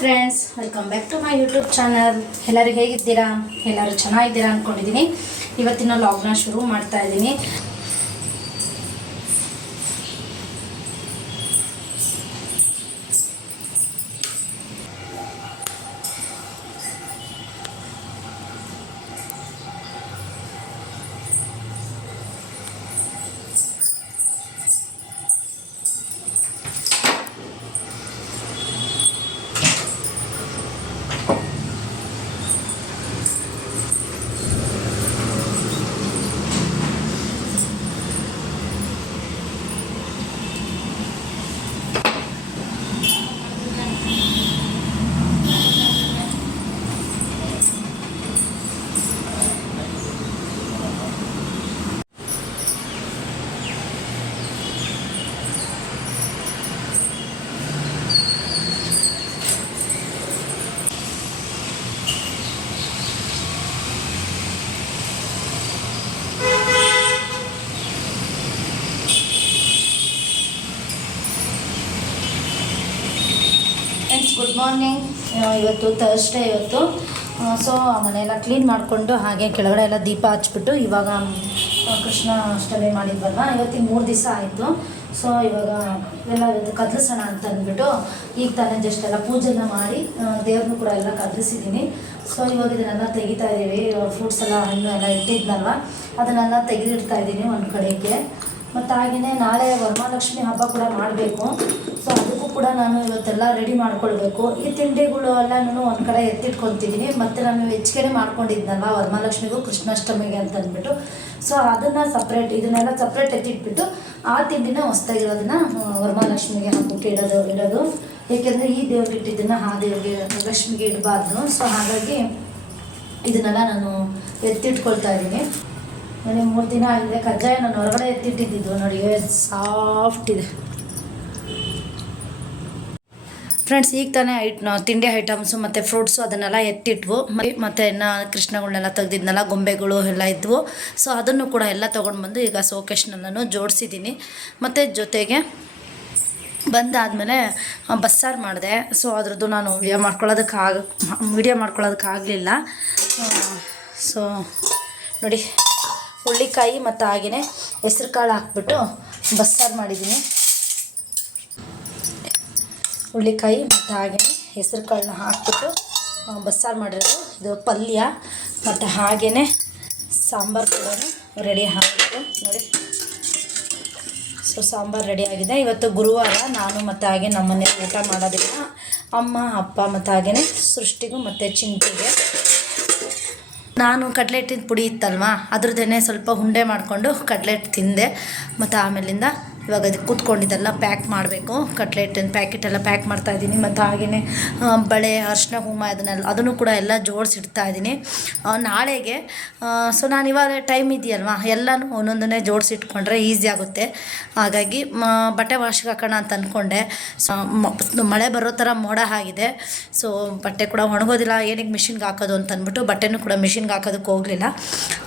Friends welcome back to my YouTube channel ಎಲ್ಲರೂ ಹೇಗಿದ್ದೀರಾ? ಎಲ್ಲರೂ ಚೆನ್ನಾಗಿದ್ದೀರಾ ಅಂದ್ಕೊಂಡಿದ್ದೀನಿ ಇವತ್ತಿನ ಲಾಗ್ನ ಶುರು ಮಾಡ್ತಾ ಇದ್ದೀನಿ ಫ್ರೆಂಡ್ಸ್ ಗುಡ್ ಮಾರ್ನಿಂಗ್ ಇವತ್ತು ಥರ್ಸ್ಡೇ ಇವತ್ತು. ಸೊ ಮನೆಯೆಲ್ಲ ಕ್ಲೀನ್ ಮಾಡಿಕೊಂಡು ಹಾಗೆ ಕೆಳಗಡೆ ಎಲ್ಲ ದೀಪ ಹಚ್ಬಿಟ್ಟು ಇವಾಗ ಕೃಷ್ಣ ಅಷ್ಟಮಿ ಮಾಡಿದ್ವಲ್ಲ ಇವತ್ತಿಗೆ ಮೂರು ದಿವಸ ಆಯಿತು. ಸೊ ಇವಾಗ ಎಲ್ಲ ಇವತ್ತು ಕದಲಿಸೋಣ ಅಂತ ಅಂದ್ಬಿಟ್ಟು ಈಗ ತಾನೇ ಜಸ್ಟ್ ಎಲ್ಲ ಪೂಜೆನ ಮಾಡಿ ದೇವ್ರನ್ನೂ ಕೂಡ ಎಲ್ಲ ಕದಲಿಸಿದ್ದೀನಿ. ಸೊ ಇವಾಗ ಇದನ್ನೆಲ್ಲ ತೆಗಿತಾ ಇದ್ದೀವಿ. ಫ್ರೂಟ್ಸ್ ಎಲ್ಲ, ಹಣ್ಣು ಎಲ್ಲ ಇಟ್ಟಿದ್ನಲ್ವ? ಅದನ್ನೆಲ್ಲ ತೆಗೆದಿಡ್ತಾ ಇದ್ದೀನಿ ಒಂದು ಕಡೆಗೆ. ಮತ್ತು ಹಾಗೆಯೇ ನಾಳೆ ವರಮಹಾಲಕ್ಷ್ಮಿ ಹಬ್ಬ ಕೂಡ ಮಾಡಬೇಕು. ಸೊ ಅದಕ್ಕೂ ಕೂಡ ನಾನು ಇವತ್ತೆಲ್ಲ ರೆಡಿ ಮಾಡ್ಕೊಳ್ಬೇಕು. ಈ ತಿಂಡಿಗಳು ಎಲ್ಲ ನಾನು ಒಂದು ಕಡೆ ಎತ್ತಿಟ್ಕೊತಿದ್ದೀನಿ ಮತ್ತು ನಾನು ಹೆಚ್ಚಿಗೆ ಮಾಡ್ಕೊಂಡಿದ್ನಲ್ವ ವರಮಹಾಲಕ್ಷ್ಮಿಗೂ ಕೃಷ್ಣಾಷ್ಟಮಿಗೆ ಅಂತ ಅಂದ್ಬಿಟ್ಟು ಸೊ ಅದನ್ನು ಸಪ್ರೇಟ್ ಇದನ್ನೆಲ್ಲ ಸಪ್ರೇಟ್ ಎತ್ತಿಟ್ಬಿಟ್ಟು ಆ ತಿಂಡಿನ ಹೊಸ್ತಾಗಿ ಇರೋದನ್ನ ವರಮಹಾಲಕ್ಷ್ಮಿಗೆ ಹಾಕ್ಬಿಟ್ಟು ಇಡೋದು ಇಡೋದು. ಏಕೆಂದರೆ ಈ ದೇವ್ರಿಗೆ ಇಟ್ಟಿದ್ದನ್ನು ಆ ದೇವ್ರಿಗೆ, ಲಕ್ಷ್ಮಿಗೆ ಇಡಬಾರ್ದು. ಸೊ ಹಾಗಾಗಿ ಇದನ್ನೆಲ್ಲ ನಾನು ಎತ್ತಿಟ್ಕೊಳ್ತಾ ಇದ್ದೀನಿ. ನನಗೆ ಮೂರು ದಿನ ಆಗಿದೆ. ಕಜ್ಜಾಯ ನಾನು ಹೊರಗಡೆ ಎತ್ತಿಟ್ಟಿದ್ದು ನೋಡಿ, ಸಾಫ್ಟ್ ಇದೆ. ಫ್ರೆಂಡ್ಸ್ ಈಗ ತಾನೇ ಐಟ್ ತಿಂಡಿ ಐಟಮ್ಸು ಮತ್ತು ಫ್ರೂಟ್ಸು ಅದನ್ನೆಲ್ಲ ಎತ್ತಿಟ್ವು. ಮತ್ತು ಇನ್ನು ಕೃಷ್ಣಗಳನ್ನೆಲ್ಲ ತೆಗೆದಿದ್ನಲ್ಲ, ಗೊಂಬೆಗಳು ಎಲ್ಲ ಇದ್ವು. ಸೊ ಅದನ್ನು ಕೂಡ ಎಲ್ಲ ತೊಗೊಂಡು ಬಂದು ಈಗ ಸೋಕೇಶ್ನಲ್ಲೂ ಜೋಡಿಸಿದ್ದೀನಿ ಮತ್ತು ಜೊತೆಗೆ ಬಂದಾದಮೇಲೆ ಬಸ್ಸಾರು ಮಾಡಿದೆ. ಸೊ ಅದ್ರದ್ದು ನಾನು ವಿಡಿಯೋ ಮಾಡ್ಕೊಳ್ಳೋದಕ್ಕೆ ಆಗ ವಿಡಿಯೋ ಮಾಡ್ಕೊಳ್ಳೋದಕ್ಕೆ ಆಗಲಿಲ್ಲ. ಸೊ ನೋಡಿ, ಹುಳ್ಳಿಕಾಯಿ ಮತ್ತು ಹಾಗೆಯೇ ಹೆಸ್ರು ಕಾಳು ಹಾಕ್ಬಿಟ್ಟು ಬಸ್ಸಾರು ಮಾಡಿದ್ದೀನಿ ಹುಳ್ಳಿಕಾಯಿ ಮತ್ತು ಹಾಗೆಯೇ ಹೆಸರು ಕಾಳನ್ನ ಹಾಕ್ಬಿಟ್ಟು ಬಸ್ಸಾರು ಮಾಡಿರೋದು. ಇದು ಪಲ್ಯ ಮತ್ತು ಹಾಗೆಯೇ ಸಾಂಬಾರು ಕೂಡ ರೆಡಿ ಹಾಕಿತ್ತು ನೋಡಿ. ಸೊ, ಸಾಂಬಾರು ಆಗಿದೆ. ಇವತ್ತು ಗುರುವಾರ ನಾನು ಮತ್ತು ಹಾಗೆ ನಮ್ಮನೆ ಊಟ ಮಾಡೋದಿಲ್ಲ. ಅಮ್ಮ, ಅಪ್ಪ ಮತ್ತು ಹಾಗೆಯೇ ಸೃಷ್ಟಿಗೂ ಮತ್ತು ಚಿಂಟಿಗೆ. ನಾನು ಕಡಲೆಟ್ಟಿನ ಪುಡಿ ಇತ್ತಲ್ವಾ? ಅದ್ರದ್ದೇನೆ ಸ್ವಲ್ಪ ಉಂಡೆ ಮಾಡಿಕೊಂಡು ಕಡಲೆಟ್ ತಿಂದೆ. ಮತ್ತು ಆಮೇಲಿಂದ ಇವಾಗ ಅದಕ್ಕೆ ಕೂತ್ಕೊಂಡಿದ್ದೆಲ್ಲ ಪ್ಯಾಕ್ ಮಾಡಬೇಕು. ಕಟ್ಲೆಟ್ಟಿನ ಪ್ಯಾಕೆಟ್ ಎಲ್ಲ ಪ್ಯಾಕ್ ಮಾಡ್ತಾ ಇದ್ದೀನಿ. ಮತ್ತು ಹಾಗೆಯೇ ಬಳೆ, ಅರಿಶಿನ ಕುಂಕುಮ ಅದನ್ನೆಲ್ಲ ಅದನ್ನು ಕೂಡ ಎಲ್ಲ ಜೋಡಿಸಿಡ್ತಾ ಇದ್ದೀನಿ. ನಾಳೆಗೆ ಸೊ ನಾನು ಇವಾಗ ಟೈಮ್ ಇದೆಯಲ್ವಾ? ಎಲ್ಲನೂ ಒಂದೊಂದನ್ನೇ ಜೋಡಿಸಿಟ್ಕೊಂಡ್ರೆ ಈಸಿ ಆಗುತ್ತೆ. ಹಾಗಾಗಿ ಬಟ್ಟೆ ವಾಶ್ಗೆ ಹಾಕೋಣ ಅಂತ ಅಂದ್ಕೊಂಡೆ ಸೊ ಮಳೆ ಬರೋ ಥರ ಮೋಡ ಆಗಿದೆ. ಸೊ ಬಟ್ಟೆ ಕೂಡ ಒಣಗೋದಿಲ್ಲ. ಏನಕ್ಕೆ ಮಿಷಿನ್ಗೆ ಹಾಕೋದು ಅಂತ ಅಂದ್ಬಿಟ್ಟು ಬಟ್ಟೆನೂ ಕೂಡ ಮಿಷಿನ್ಗೆ ಹಾಕೋದಕ್ಕೆ ಹೋಗಲಿಲ್ಲ.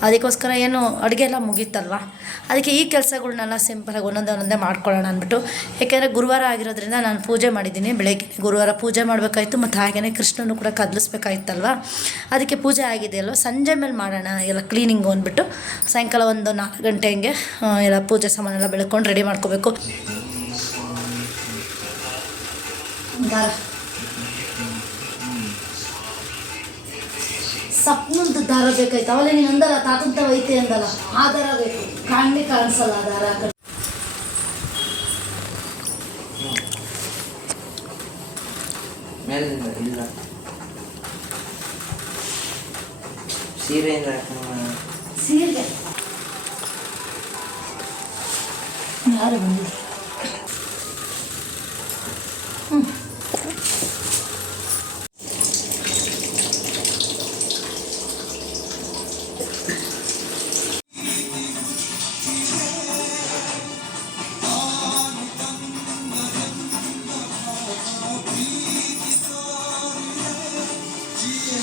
ಅದಕ್ಕೋಸ್ಕರ ಏನು, ಅಡುಗೆ ಎಲ್ಲ ಮುಗೀತಲ್ವ? ಅದಕ್ಕೆ ಈ ಕೆಲಸಗಳ್ನೆಲ್ಲ ಸಿಂಪಲಾಗಿ ಒಂದೊಂದೇ ಒಂದೊಂದೇ ಮಾಡ್ಕೊಳ್ಳೋಣ ಅಂದ್ಬಿಟ್ಟು. ಯಾಕೆಂದರೆ ಗುರುವಾರ ಆಗಿರೋದ್ರಿಂದ ನಾನು ಪೂಜೆ ಮಾಡಿದ್ದೀನಿ. ಬೆಳಗ್ಗೆ ಗುರುವಾರ ಪೂಜೆ ಮಾಡಬೇಕಾಯ್ತು ಮತ್ತು ಹಾಗೆಯೇ ಕೃಷ್ಣನು ಕೂಡ ಕದಲಿಸ್ಬೇಕಾಯ್ತಲ್ವ? ಅದಕ್ಕೆ ಪೂಜೆ ಆಗಿದೆ ಅಲ್ವ? ಸಂಜೆ ಮೇಲೆ ಮಾಡೋಣ, ಎಲ್ಲ ಕ್ಲೀನಿಂಗು ಅಂದ್ಬಿಟ್ಟು. ಸಾಯಂಕಾಲ ಒಂದು ನಾಲ್ಕು ಗಂಟೆ ಹಂಗೆ ಎಲ್ಲ ಪೂಜೆ ಸಾಮಾನೆಲ್ಲ ಬೆಳ್ಕೊಂಡು ರೆಡಿ ಮಾಡ್ಕೋಬೇಕು. ಸಪ್ನದ್ದು ದಾರ ಬೇಕಾಯ್ತು. ಅವಲೇ ನೀನು ಅಂದಲ್ಲ, ತಾತಂತ ಐತೆ ಅಂದಲ್ಲ. ಆ ದಾರ ಬೇಕು. ಕಾಣ್ಲಿಕ್ಕೆ ಕಾಣಿಸಲ್ಲ ದಾರ. ಆ ಕಡೆ. ಮೇಲಿಂದ ಇಲ್ಲ ಸೀರೆಯಿಂದ ಹಾಕೋಣ.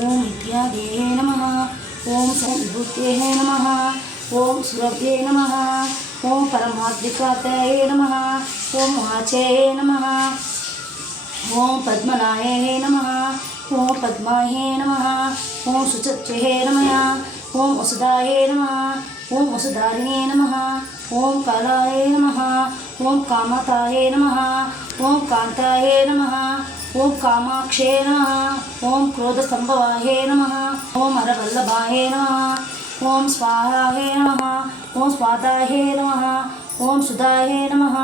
ओम विद्यादेहे नम ओं सन्भूतेः नम ॐ सुरभ्ये नम ॐ परमाद्रिकातये नम ॐ वाचे नम ॐ पद्मनाये नम ॐ पद्माये नम ॐ सुचच्चे नम ओम वसुधाये नम ओम वसुधारिणे नम ओं कालाये नम ओं कामताय नम ओं कान्ताय नमः ఓం కామాక్షే నమ ఓం క్రోధ సంభవాహే నమ ఓం అరవల్లభాయే నమ ఓం స్వాహాహే నమ ఓం స్వాదాహే నమ ఓం సుధాయే నమ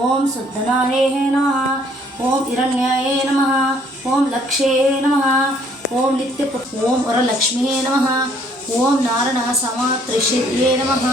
ఓం శుద్ధనాయే నమ ఓం హిరణ్యాయే నమ ఓం లక్ష్యే నమ ఓం నిత్య ఓం వరలక్ష్మియే నమ ఓం నారాయణ సమాత్రిషిత్యే నమ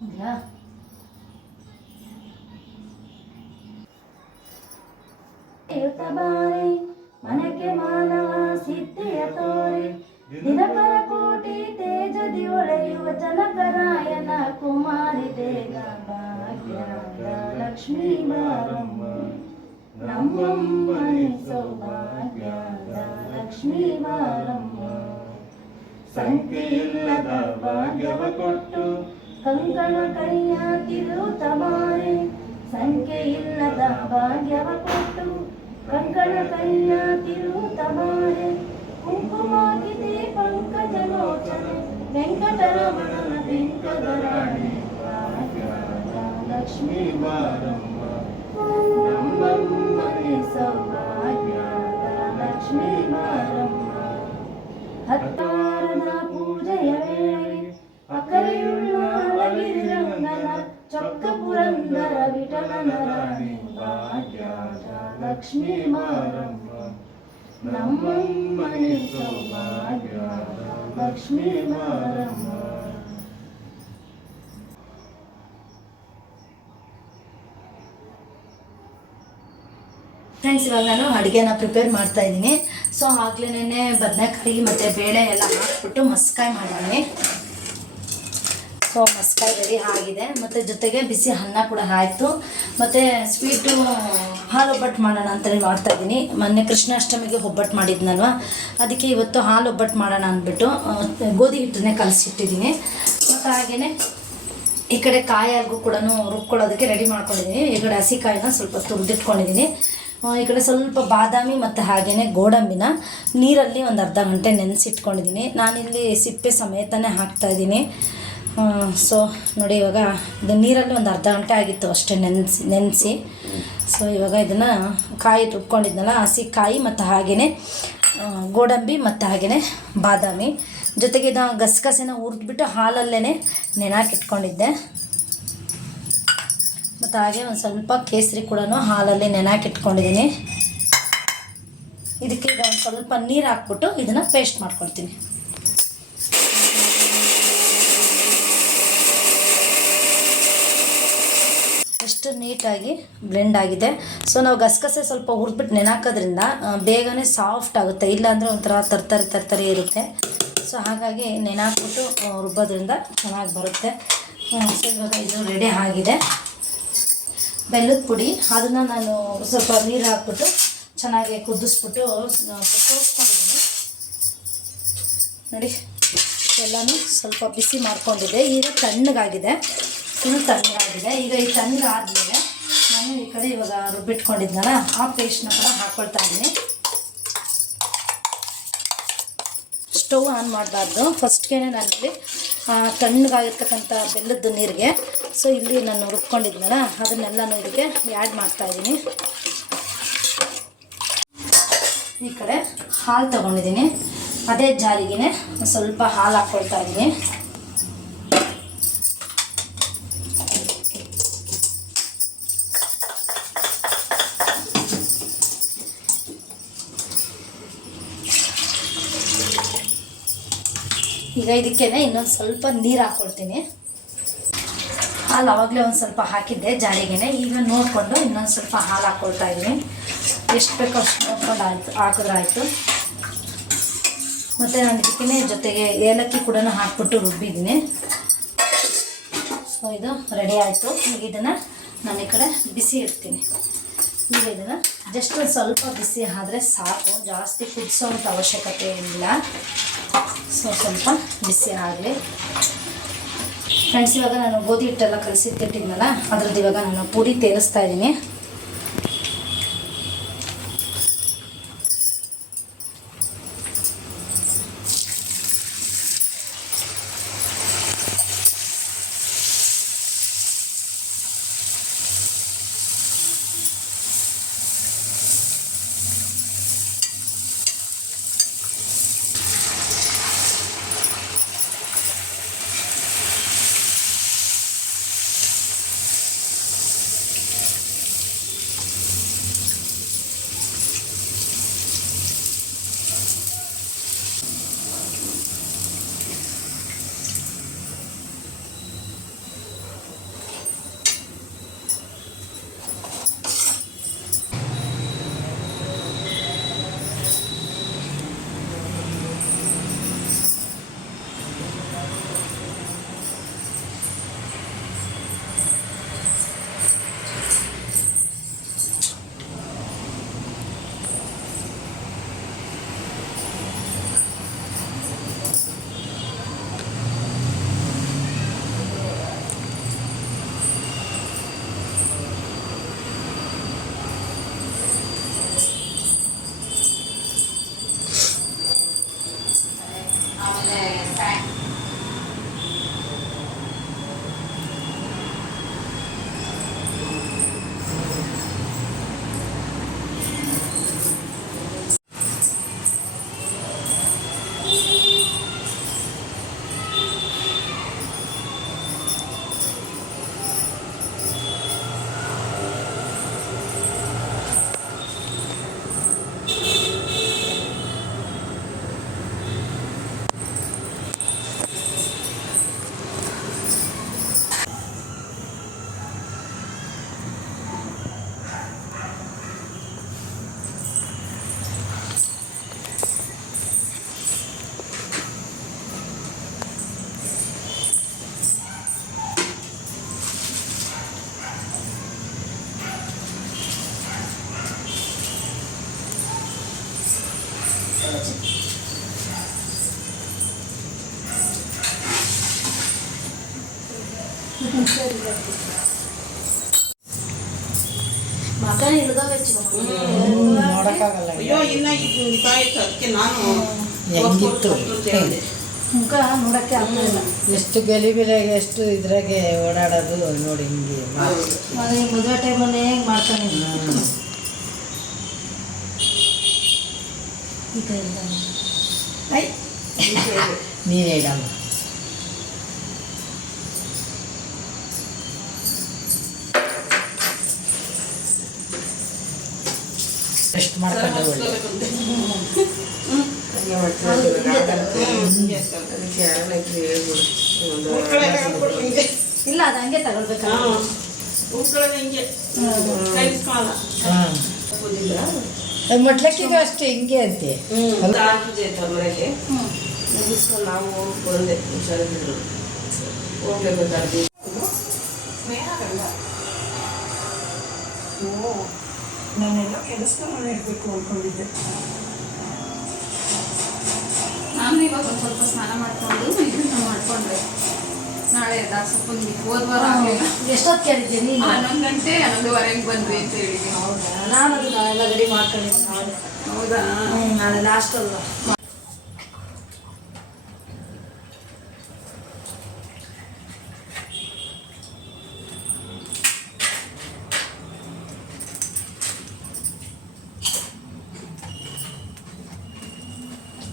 ఉందా మనకే మానవ సిద్ధియతో నిరక ಲಕ್ಷ್ಮೀ ಬಾರಮ್ಮ ನಮ್ಮಮ್ಮನೆ ಸೌಭಾಗ್ಯದ ಲಕ್ಷ್ಮೀ ಬಾರಮ್ಮ ಸಂಖ್ಯೆಯಿಲ್ಲದ ಭಾಗ್ಯವ ಕೊಟ್ಟು, ಕಂಕಣ ಕೈಯ ತಿರುತ ಬಾರೆ ಸಂಖ್ಯೆಯಿಲ್ಲದ ಭಾಗ್ಯವ ಕೊಟ್ಟು ಕಂಕಣ ಕೈಯ ತಿರುತ ಬಾರೆ ಲಕ್ಷ್ಮೀ ಬಾರಮ್ಮ ನಮ್ಮಮ್ಮನೆ ಸೌಭಾಗ್ಯದ ಲಕ್ಷ್ಮೀ ಬಾರಮ್ಮ ಹತ್ತಾರದ ಪೂಜೆಯ ವೇಳೆ ಅಕರೆಯುಳ್ಳ ಅಳಗಿರಿರಂಗನ ಚೊಕ್ಕ ಪುರಂದರ ವಿಠಲನ ರಾಣಿ ಭಾಗ್ಯದ ಲಕ್ಷ್ಮೀ ಬಾರಮ್ಮ ನಮ್ಮಮ್ಮನೆ ಸೌಭಾಗ್ಯದ ಲಕ್ಷ್ಮೀ ಬಾರಮ್ಮ ಫ್ರೆಂಡ್ಸ್ ಇವಾಗ ನಾನು ಅಡುಗೆನ ಪ್ರಿಪೇರ್ ಮಾಡ್ತಾ ಇದ್ದೀನಿ. ಸೊ ಆಗ್ಲೇ ಬದನೆಕಾಯಿ ಮತ್ತು ಬೇಳೆ ಎಲ್ಲ ಹಾಕ್ಬಿಟ್ಟು ಮಸ್ಕಾಯಿ ಮಾಡಿದ್ದೀನಿ. ಸೊ ಮಸ್ಕಾಯಿ ರೆಡಿ ಆಗಿದೆ. ಮತ್ತು ಜೊತೆಗೆ ಬಿಸಿ ಅನ್ನ ಕೂಡ ಆಯಿತು. ಮತ್ತು ಸ್ವೀಟು ಹಾಲು ಒಬ್ಬಟ್ಟು ಮಾಡೋಣ ಅಂತೇಳಿ ಮಾಡ್ತಾ ಇದ್ದೀನಿ. ಮೊನ್ನೆ ಕೃಷ್ಣಾಷ್ಟಮಿಗೆ ಒಬ್ಬಟ್ಟು ಮಾಡಿದ್ನಲ್ವ? ಅದಕ್ಕೆ ಇವತ್ತು ಹಾಲು ಒಬ್ಬಟ್ಟು ಮಾಡೋಣ ಅಂದ್ಬಿಟ್ಟು ಗೋಧಿ ಹಿಟ್ಟನ್ನೇ ಕಲಸಿಟ್ಟಿದ್ದೀನಿ. ಮತ್ತು ಹಾಗೆಯೇ ಈ ಕಡೆ ಕಾಯಾಲ್ಗೂ ಕೂಡ ರುಬ್ಕೊಳ್ಳೋದಕ್ಕೆ ರೆಡಿ ಮಾಡ್ಕೊಂಡಿದ್ದೀನಿ. ಈ ಕಡೆ ಹಸಿ ಕಾಯಿನ ಸ್ವಲ್ಪ ತುರಿದಿಟ್ಕೊಂಡಿದ್ದೀನಿ. ಈ ಕಡೆ ಸ್ವಲ್ಪ ಬಾದಾಮಿ ಮತ್ತು ಹಾಗೆಯೇ ಗೋಡಂಬಿನ ನೀರಲ್ಲಿ ಒಂದು ಅರ್ಧ ಗಂಟೆ ನೆನೆಸಿಟ್ಕೊಂಡಿದ್ದೀನಿ ನಾನಿಲ್ಲಿ ಸಿಪ್ಪೆ ಸಮೇತನೇ ಹಾಕ್ತಾ ಇದ್ದೀನಿ ಸೊ ನೋಡಿ ಇವಾಗ ಇದು ನೀರಲ್ಲಿ ಒಂದು ಅರ್ಧ ಗಂಟೆ ಆಗಿತ್ತು ಅಷ್ಟೇ ನೆನೆಸಿ ನೆನೆಸಿ. ಸೊ ಇವಾಗ ಇದನ್ನು ಕಾಯಿ ರುಬ್ಕೊಂಡಿದ್ನಲ್ಲ ಹಸಿ ಕಾಯಿ ಮತ್ತು ಹಾಗೆಯೇ ಗೋಡಂಬಿ ಮತ್ತು ಹಾಗೆಯೇ ಬಾದಾಮಿ. ಜೊತೆಗೆ ಇದು ಗಸಗಸೆನ ಹುರಿದ್ಬಿಟ್ಟು ಹಾಲಲ್ಲೇ ನೆನಾಕಿಟ್ಕೊಂಡಿದ್ದೆ ಮತ್ತು ಹಾಗೆ ಒಂದು ಸ್ವಲ್ಪ ಕೇಸರಿ ಕೂಡ ಹಾಲಲ್ಲಿ ನೆನಾಕಿಟ್ಕೊಂಡಿದ್ದೀನಿ ಇದಕ್ಕೆ ಈಗ ಒಂದು ಸ್ವಲ್ಪ ನೀರು ಹಾಕ್ಬಿಟ್ಟು ಇದನ್ನು ಪೇಸ್ಟ್ ಮಾಡ್ಕೊಳ್ತೀನಿ. ಎಷ್ಟು ನೀಟಾಗಿ ಬ್ಲೆಂಡ್ ಆಗಿದೆ. ಸೊ ನಾವು ಗಸಗಸೆ ಸ್ವಲ್ಪ ಹುರಿದ್ಬಿಟ್ಟು ನೆನಾಕೋದ್ರಿಂದ ಬೇಗನೆ ಸಾಫ್ಟ್ ಆಗುತ್ತೆ. ಇಲ್ಲಾಂದರೆ ಒಂಥರ ತರ್ತರಿ ತರ್ತರಿ ಇರುತ್ತೆ. ಸೊ ಹಾಗಾಗಿ ನೆನಾಕ್ಬಿಟ್ಟು ರುಬ್ಬೋದ್ರಿಂದ ಚೆನ್ನಾಗಿ ಬರುತ್ತೆ. ಇವಾಗ ಇದು ರೆಡಿ ಆಗಿದೆ. ಬೆಲ್ಲದ ಪುಡಿ. ಅದನ್ನು ನಾನು ಸ್ವಲ್ಪ ನೀರು ಹಾಕ್ಬಿಟ್ಟು ಚೆನ್ನಾಗಿ ಕುದಿಸ್ಬಿಟ್ಟು ತೋರಿಸ್ಕೊಂಡಿದ್ದೀನಿ ನೋಡಿ ಎಲ್ಲನೂ ಸ್ವಲ್ಪ ಬಿಸಿ ಮಾಡ್ಕೊಂಡಿದ್ದೆ. ಈಗ ತಣ್ಣಗಾಗಿದೆ. ಫುಲ್ ತಣ್ಣಗಾಗಿದೆ. ಈಗ ಈ ತಣ್ಣಗಾದ್ಮೇಲೆ ನಾನು ಈ ಕಡೆ ಇವಾಗ ರುಬ್ಬಿಟ್ಕೊಂಡಿದ್ನಲ್ಲ ಆ ಪೇಸ್ಟ್ನ ಕೂಡ ಹಾಕ್ಕೊಳ್ತಾ ಇದ್ದೀನಿ. ಸ್ಟವ್ ಆನ್ ಮಾಡಬಾರ್ದು. ಫಸ್ಟ್ಗೆ ನಾನು ಆ, ತಣ್ಣಗಾಗಿರ್ತಕ್ಕಂಥ ಬೆಲ್ಲದ ನೀರಿಗೆ. ಸೊ ಇಲ್ಲಿ ನಾನು ರುಬ್ಕೊಂಡಿದ್ನಲ್ಲ ಅದನ್ನೆಲ್ಲನೂ ಇದಕ್ಕೆ ಆ್ಯಡ್ ಮಾಡ್ತಾ ಇದ್ದೀನಿ. ಈ ಕಡೆ ಹಾಲು ತೊಗೊಂಡಿದ್ದೀನಿ. ಅದೇ ಜಾರಿಗೆ ಸ್ವಲ್ಪ ಹಾಲು ಹಾಕ್ಕೊಳ್ತಾ ಇದ್ದೀನಿ. ಈಗ ಇದಕ್ಕೇನೆ ಇನ್ನೊಂದು ಸ್ವಲ್ಪ ನೀರು ಹಾಕ್ಕೊಳ್ತೀನಿ ಹಾಲು ಆವಾಗಲೇ ಒಂದು ಸ್ವಲ್ಪ ಹಾಕಿದ್ದೆ ಜಾರಿಗೆನೆ ಈಗ ನೋಡಿಕೊಂಡು ಇನ್ನೊಂದು ಸ್ವಲ್ಪ ಹಾಲು ಹಾಕ್ಕೊಳ್ತಾ ಇದ್ದೀನಿ. ಎಷ್ಟು ಬೇಕೋ ಅಷ್ಟು ನೋಡ್ಕೊಂಡು ಆಯಿತು ಹಾಕಿದ್ರಾಯ್ತು ಮತ್ತು ನಾನು ಇದಕ್ಕೇ ಜೊತೆಗೆ ಏಲಕ್ಕಿ ಕೂಡ ಹಾಕ್ಬಿಟ್ಟು ರುಬ್ಬಿದ್ದೀನಿ. ಸೊ ಇದು ರೆಡಿ ಆಯಿತು. ಈಗ ಇದನ್ನು ನಾನು ಈ ಕಡೆ ಬಿಸಿ ಇಡ್ತೀನಿ. ಈಗ ಇದನ್ನು ಜಸ್ಟ್ ಒಂದು ಸ್ವಲ್ಪ ಬಿಸಿ ಆದರೆ ಸಾಕು. ಜಾಸ್ತಿ ಕುದಿಸೋಂಥ ಅವಶ್ಯಕತೆ ಇಲ್ಲ. ಸೊ ಸ್ವಲ್ಪ ಬಿಸಿ ಆಗಲಿ. ಫ್ರೆಂಡ್ಸ್ ಇವಾಗ ನಾನು ಗೋಧಿ ಹಿಟ್ಟೆಲ್ಲ ಕಲಸಿಟ್ಟಿಟ್ಟಿದ್ನಲ್ಲ ಅದ್ರದ್ದು ಇವಾಗ ನಾನು ಪುಡಿ ತೇರಿಸ್ತಾ ಇದ್ದೀನಿ. ಅದಕ್ಕೆ ನಾನು ಹೆಂಗಿತ್ತು? ಮುಖ ನೋಡಕ್ಕೆ ಆಗ್ತಿಲ್ಲ ಎಷ್ಟು ಗಲಿಬಿಲಿಯಾಗಿ ಎಷ್ಟು ಇದ್ರಾಗೆ ಓಡಾಡೋದು ನೋಡಿ ಹಿಂಗೆ ಮದುವೆ ಟೈಮಲ್ಲಿ ಹೇಗೆ ಮಾಡ್ತಾನೆ. ಹೇಳಮ್ಮ ನೀನೇ ಇಡಮ್ಮ. ಇಲ್ಲ ಅದು ಹಂಗೆ ತಗೊಳ್ಬೇಕಾ? ಮಟ್ಲಕ್ಕಿಗೂ ಅಷ್ಟೇ ಹಿಂಗೆ ಅಂತೆ. ಮನೆಗೆ. ಮುಗಿಸ್ಕೊಂಡು ನಾವು ಹೋಗಿ ಬಂದೆ ಹುಷಾರಿದ್ರು ಹೋಗ್ಲೇಬೇಕಾದ್ರೆ ನಾನೆಲ್ಲ ಕೆಲಸದಲ್ಲೂ ಇರಬೇಕು ಅಂದ್ಕೊಂಡಿದ್ದೆ. ನಾನು ಇವಾಗ ಒಂದು ಸ್ವಲ್ಪ ಸ್ನಾನ ಮಾಡ್ಕೊಂಡು ಇದನ್ನ ಮಾಡಿಕೊಂಡ್ರೆ ನಾಳೆ ದಾಸಪ್ಪನಿಗೆ ಹೋದ ವಾರ ಆಗಲಿಲ್ಲ. ಎಷ್ಟೊತ್ತು ಕೇಳಿದ್ದೆ ನೀನು? ಹನ್ನೊಂದು ಗಂಟೆ ಹನ್ನೊಂದುವರೆಗೆ ಬಂದ್ವಿ ಅಂತ ಹೇಳಿದ್ದೀನಿ ಹೌದಾ? ನಾನು ಅದನ್ನ ಎಲ್ಲ ರೆಡಿ ಮಾಡ್ಕೊಂಡಿದ್ದೀನಿ ನಾಳೆ. ಹೌದಾ? ನಾನು ನಾಳೆ ಲಾಸ್ಟ್ ಅಲ್ವಾ?